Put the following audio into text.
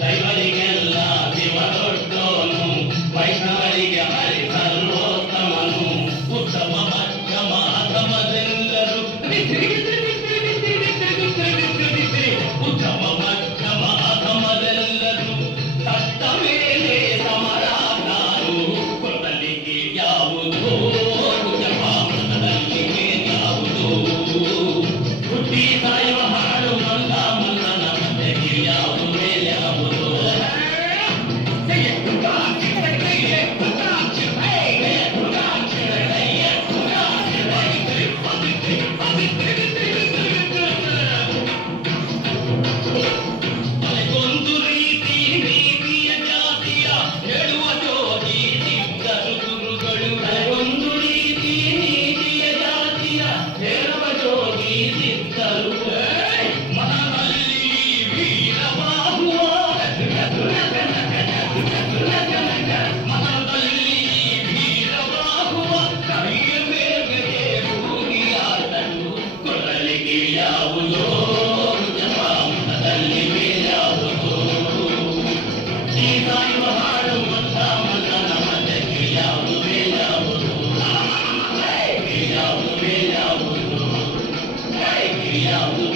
ದೈವರಿಗೆಲ್ಲ ಶಿವದೊಡ್ಡೋನು, ವೈಷ್ಣವರಿಗೆ ಹರಿ ಸರ್ವೋತ್ತಮನು. ಉತ್ತಮ ಮಧ್ಯಮ ಅಧಮರೆಲ್ಲರೂ ಉತ್ತಮ ಮಧ್ಯಮ ಅಧಮರೆಲ್ಲರೂ ತಟ್ಟ ಮೇಲೆ ಸಮರಾಗಾರು. ಕೊಡಲಿಗೆ ಯಾವುದು ಜಪಾಮದಲ್ಲಿ ಯಾವುದು ಹುಟ್ಟಿ ಸಾಯುವ ಹಾಡು ಮಲ್ಲ ಮಲ್ಲನ ಮಧ್ಯೆ ಯಾವುದು ಮೇಲೆ ಯಾವುದು ಒಂದು ರೀತಿ ನೀತಿಯ ಜಾತಿಯ ಹೇಳುವ ಜೋಗಿ ಸಿದ್ಧರು ಗುರುಗಳು. ಒಂದು ರೀತಿ ನೀತಿಯ ಜಾತಿಯ ಹೇಳುವ ಜೋಗಿ ಸಿದ್ಧರು. ಮನದಲ್ಲಿ ವೀರವಾಗುವ ಮನದಲ್ಲಿ ವೀರವಾಗುವ ಕೈಯ ಮೇಲೆಗೆ ಭೂಮಿಯಾದನು. ಕೊಡಲಿಗೆ ಯಾವುದೋ ಜಪಾಮದಲ್ಲಿ ಮೇಲಾವುದು ಈ ಸಾಯುವ ಹಾಡು ಮಲ್ಲ ಮಲ್ಲನ ಮಧ್ಯಕ್ಕೆ ಯಾವುದು ಮೇಲಾವುದು ಯಾವುದು ಮೇಲಾವುದು ಯಾವುದು